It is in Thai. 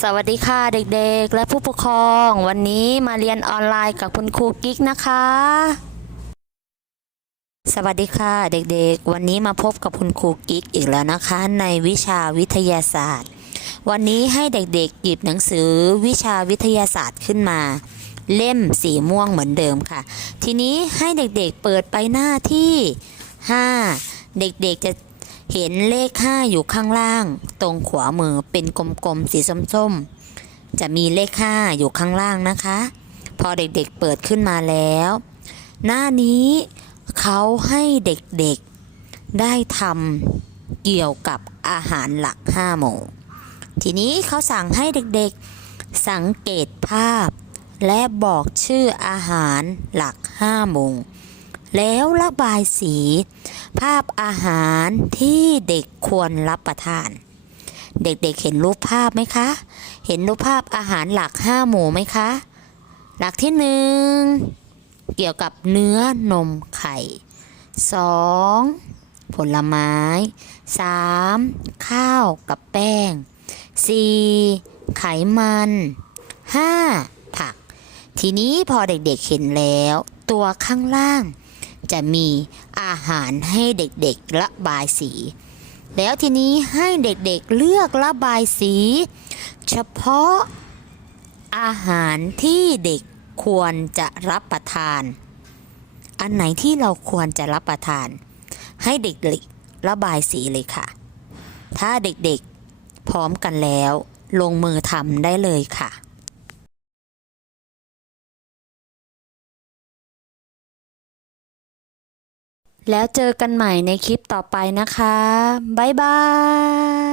สวัสดีค่ะเด็กๆ และผู้ปกครอง วันนี้มาเรียนออนไลน์กับคุณครูกิ๊กนะคะ สวัสดีค่ะเด็กๆ วันนี้มาพบกับคุณครูกิ๊กอีกแล้วนะคะ ในวิชาวิทยาศาสตร์ วันนี้ให้เด็กๆหยิบหนังสือวิชาวิทยาศาสตร์ขึ้นมา เล่มสีม่วงเหมือนเดิมค่ะ ทีนี้ให้เด็กๆเปิดไปหน้าที่ 5 เด็กๆจะ เห็นเลข 5 อยู่ข้างล่าง ตรงขวามือเป็นกลมๆสีส้มๆ จะมีเลข 5 อยู่ข้างล่างนะคะ พอเด็กๆเปิดขึ้นมาแล้ว หน้านี้เขาให้เด็กๆได้ทำเกี่ยวกับอาหารหลัก5หมู่ทีนี้เขาสั่งให้เด็กๆสังเกตภาพ และบอกชื่ออาหารหลัก5หมู่ แล้วระบายสี ภาพอาหารที่เด็กควรรับประทาน เด็กๆเห็นรูปภาพไหมคะ เห็นรูปภาพอาหารหลัก5หมู่ไหมคะ หลักที่หนึ่งเกี่ยวกับเนื้อนมไข่ 2. ผลไม้ 3. ข้าวกับแป้ง 4. ไขมัน 5. ผัก ทีนี้พอเด็กๆเห็นแล้ว ตัวข้างล่าง จะมีอาหารให้เด็กๆระบายสี แล้วทีนี้ให้เด็กๆเลือกระบายสี เฉพาะอาหารที่เด็กควรจะรับประทาน อันไหนที่เราควรจะรับประทาน ให้เด็กๆระบายสีเลยค่ะ ถ้าเด็กๆพร้อมกันแล้ว ลงมือทำได้เลยค่ะ แล้วเจอกันใหม่ในคลิปต่อไปนะคะ บ๊ายบาย